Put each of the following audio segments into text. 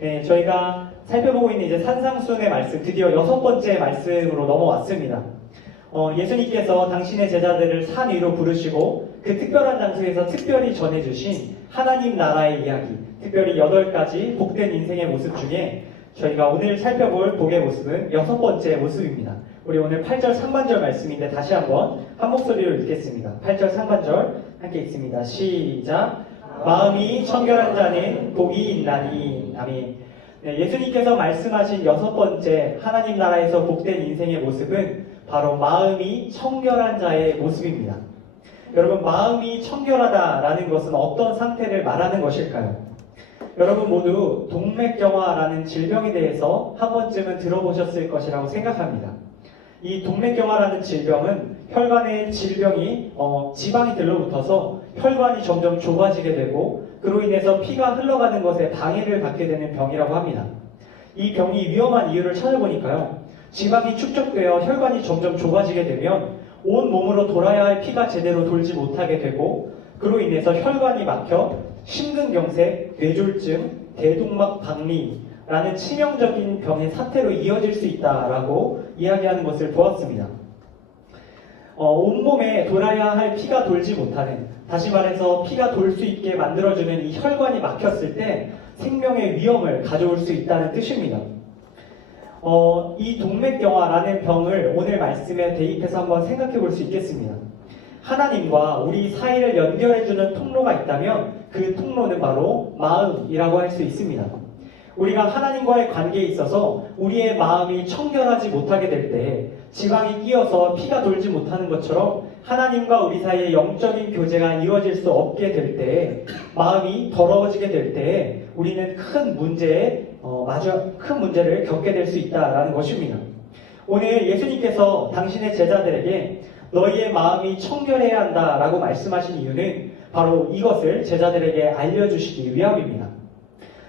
네, 저희가 살펴보고 있는 이제 산상수훈의 말씀, 드디어 여섯 번째 말씀으로 넘어왔습니다. 어, 예수님께서 당신의 제자들을 산 위로 부르시고 그 특별한 장소에서 특별히 전해주신 하나님 나라의 이야기, 특별히 여덟 가지 복된 인생의 모습 중에 저희가 오늘 살펴볼 복의 모습은 여섯 번째 모습입니다. 우리 오늘 8절 상반절 말씀인데 다시 한번 한 목소리로 읽겠습니다. 8절 상반절 함께 읽습니다. 시작. 마음이 청결한 자는 복이 있나니. 아멘. 네, 예수님께서 말씀하신 여섯 번째 하나님 나라에서 복된 인생의 모습은 바로 마음이 청결한 자의 모습입니다. 여러분, 마음이 청결하다라는 것은 어떤 상태를 말하는 것일까요? 여러분 모두 동맥경화라는 질병에 대해서 한 번쯤은 들어보셨을 것이라고 생각합니다. 이 동맥경화라는 질병은 혈관의 질병이 어, 지방이 들러붙어서 혈관이 점점 좁아지게 되고 그로 인해서 피가 흘러가는 것에 방해를 받게 되는 병이라고 합니다. 이 병이 위험한 이유를 찾아보니까요. 지방이 축적되어 혈관이 점점 좁아지게 되면 온 몸으로 돌아야 할 피가 제대로 돌지 못하게 되고 그로 인해서 혈관이 막혀 심근경색, 뇌졸중, 대동막 박리 라는 치명적인 병의 사태로 이어질 수 있다라고 이야기하는 것을 보았습니다. 어, 온몸에 돌아야 할 피가 돌지 못하는, 다시 말해서 피가 돌 수 있게 만들어주는 이 혈관이 막혔을 때 생명의 위험을 가져올 수 있다는 뜻입니다. 어, 이 동맥경화라는 병을 오늘 말씀에 대입해서 한번 생각해 볼 수 있겠습니다. 하나님과 우리 사이를 연결해주는 통로가 있다면 그 통로는 바로 마음이라고 할 수 있습니다. 우리가 하나님과의 관계에 있어서 우리의 마음이 청결하지 못하게 될 때 지방이 끼어서 피가 돌지 못하는 것처럼 하나님과 우리 사이의 영적인 교제가 이루어질 수 없게 될 때 마음이 더러워지게 될 때 우리는 큰 문제에 어, 마주 큰 문제를 겪게 될 수 있다라는 것입니다. 오늘 예수님께서 당신의 제자들에게 너희의 마음이 청결해야 한다라고 말씀하신 이유는 바로 이것을 제자들에게 알려주시기 위함입니다.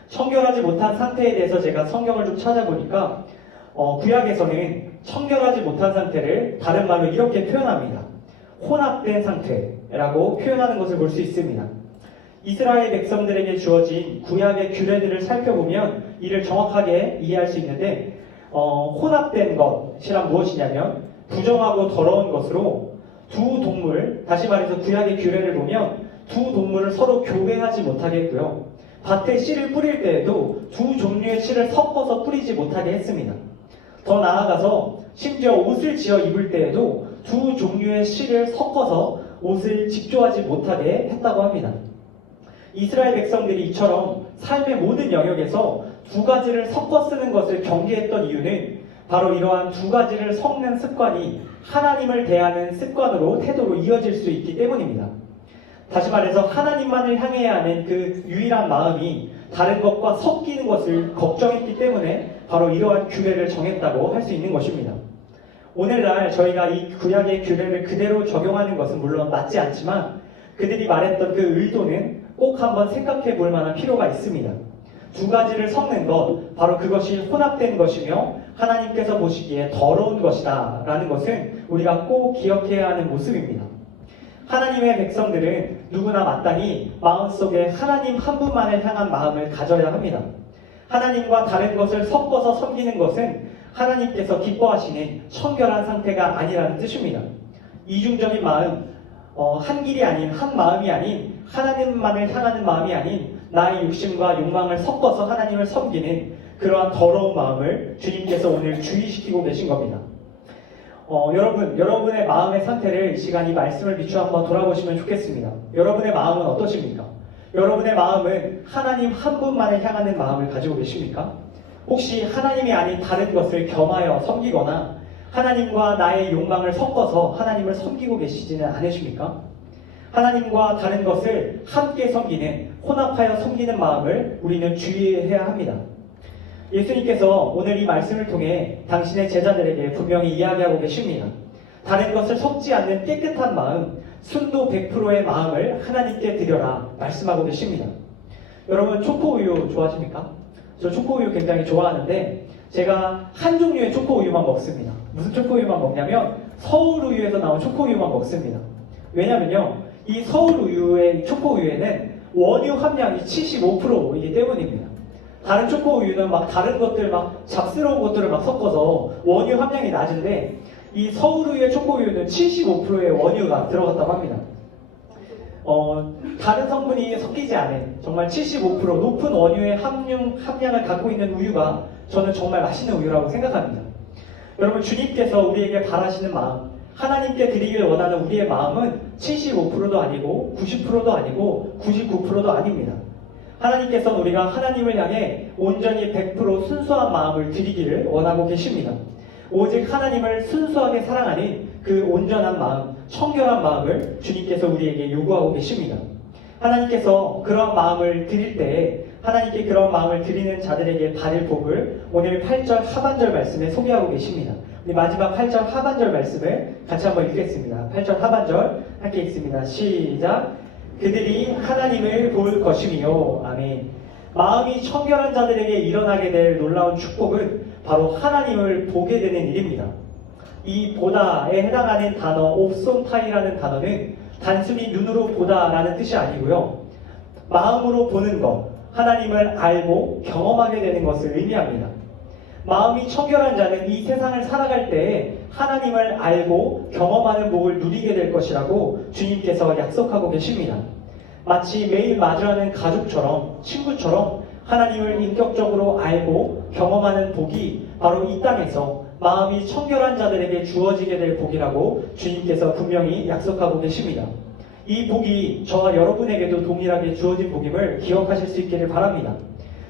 청결하지 못한 상태에 대해서 제가 성경을 좀 찾아보니까 어, 구약에서는 청결하지 못한 상태를 다른 말로 이렇게 표현합니다. 혼합된 상태라고 표현하는 것을 볼 수 있습니다. 이스라엘 백성들에게 주어진 구약의 규례들을 살펴보면 이를 정확하게 이해할 수 있는데 어, 혼합된 것이란 무엇이냐면 부정하고 더러운 것으로 두 동물, 다시 말해서 구약의 규례를 보면 두 동물을 서로 교배하지 못하게 했고요. 밭에 씨를 뿌릴 때에도 두 종류의 씨를 섞어서 뿌리지 못하게 했습니다. 더 나아가서 심지어 옷을 지어 입을 때에도 두 종류의 씨를 섞어서 옷을 직조하지 못하게 했다고 합니다. 이스라엘 백성들이 이처럼 삶의 모든 영역에서 두 가지를 섞어 쓰는 것을 경계했던 이유는 바로 이러한 두 가지를 섞는 습관이 하나님을 대하는 습관으로 태도로 이어질 수 있기 때문입니다. 다시 말해서 하나님만을 향해야 하는 그 유일한 마음이 다른 것과 섞이는 것을 걱정했기 때문에 바로 이러한 규례를 정했다고 할 수 있는 것입니다. 오늘날 저희가 이 구약의 규례를 그대로 적용하는 것은 물론 맞지 않지만 그들이 말했던 그 의도는 꼭 한번 생각해 볼 만한 필요가 있습니다. 두 가지를 섞는 것, 바로 그것이 혼합된 것이며 하나님께서 보시기에 더러운 것이다 라는 것은 우리가 꼭 기억해야 하는 모습입니다. 하나님의 백성들은 누구나 마땅히 마음속에 하나님 한 분만을 향한 마음을 가져야 합니다. 하나님과 다른 것을 섞어서 섬기는 것은 하나님께서 기뻐하시는 청결한 상태가 아니라는 뜻입니다. 이중적인 마음, 어, 한 길이 아닌 한 마음이 아닌 하나님만을 향하는 마음이 아닌 나의 욕심과 욕망을 섞어서 하나님을 섬기는 그러한 더러운 마음을 주님께서 오늘 주의시키고 계신 겁니다. 어, 여러분, 여러분의 마음의 상태를 이 시간 이 말씀을 비추어 한번 돌아보시면 좋겠습니다. 여러분의 마음은 어떠십니까? 여러분의 마음은 하나님 한 분만을 향하는 마음을 가지고 계십니까? 혹시 하나님이 아닌 다른 것을 겸하여 섬기거나 하나님과 나의 욕망을 섞어서 하나님을 섬기고 계시지는 않으십니까? 하나님과 다른 것을 함께 섬기는, 혼합하여 섬기는 마음을 우리는 주의해야 합니다. 예수님께서 오늘 이 말씀을 통해 당신의 제자들에게 분명히 이야기하고 계십니다. 다른 것을 섞지 않는 깨끗한 마음, 순도 100%의 마음을 하나님께 드려라 말씀하고 계십니다. 여러분 초코우유 좋아하십니까? 저 초코우유 굉장히 좋아하는데 제가 한 종류의 초코우유만 먹습니다. 무슨 초코우유만 먹냐면 서울우유에서 나온 초코우유만 먹습니다. 왜냐면요, 이 서울우유의 초코우유에는 원유 함량이 75%이기 때문입니다. 다른 초코 우유는 막 다른 것들 막 잡스러운 것들을 막 섞어서 원유 함량이 낮은데 이 서울 우유의 초코 우유는 75%의 원유가 들어갔다고 합니다. 어, 다른 성분이 섞이지 않은 정말 75% 높은 원유의 함량, 함량을 갖고 있는 우유가 저는 정말 맛있는 우유라고 생각합니다. 여러분 주님께서 우리에게 바라시는 마음 하나님께 드리길 원하는 우리의 마음은 75%도 아니고 90%도 아니고 99%도 아닙니다. 하나님께서는 우리가 하나님을 향해 온전히 100% 순수한 마음을 드리기를 원하고 계십니다. 오직 하나님을 순수하게 사랑하는 그 온전한 마음, 청결한 마음을 주님께서 우리에게 요구하고 계십니다. 하나님께서 그런 마음을 드릴 때 하나님께 그런 마음을 드리는 자들에게 받을 복을 오늘 8절 하반절 말씀에 소개하고 계십니다. 우리 마지막 8절 하반절 말씀을 같이 한번 읽겠습니다. 8절 하반절 함께 읽습니다. 시작. 그들이 하나님을 볼 것이며 아멘. 마음이 청결한 자들에게 일어나게 될 놀라운 축복은 바로 하나님을 보게 되는 일입니다. 이 보다에 해당하는 단어 옵손타이라는 단어는 단순히 눈으로 보다라는 뜻이 아니고요. 마음으로 보는 것, 하나님을 알고 경험하게 되는 것을 의미합니다. 마음이 청결한 자는 이 세상을 살아갈 때 하나님을 알고 경험하는 복을 누리게 될 것이라고 주님께서 약속하고 계십니다. 마치 매일 마주하는 가족처럼 친구처럼 하나님을 인격적으로 알고 경험하는 복이 바로 이 땅에서 마음이 청결한 자들에게 주어지게 될 복이라고 주님께서 분명히 약속하고 계십니다. 이 복이 저와 여러분에게도 동일하게 주어진 복임을 기억하실 수 있기를 바랍니다.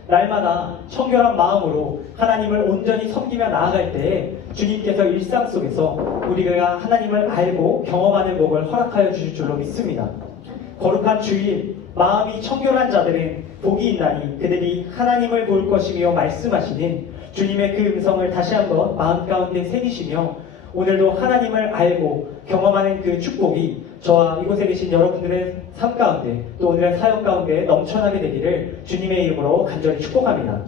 날마다 청결한 마음으로 하나님을 온전히 섬기며 나아갈 때에 주님께서 일상 속에서 우리가 하나님을 알고 경험하는 복을 허락하여 주실 줄로 믿습니다. 거룩한 주일, 마음이 청결한 자들은 복이 있나니 그들이 하나님을 볼 것이며 말씀하시는 주님의 그 음성을 다시 한번 마음 가운데 새기시며 오늘도 하나님을 알고 경험하는 그 축복이 저와 이곳에 계신 여러분들의 삶 가운데 또 오늘의 사역 가운데 넘쳐나게 되기를 주님의 이름으로 간절히 축복합니다.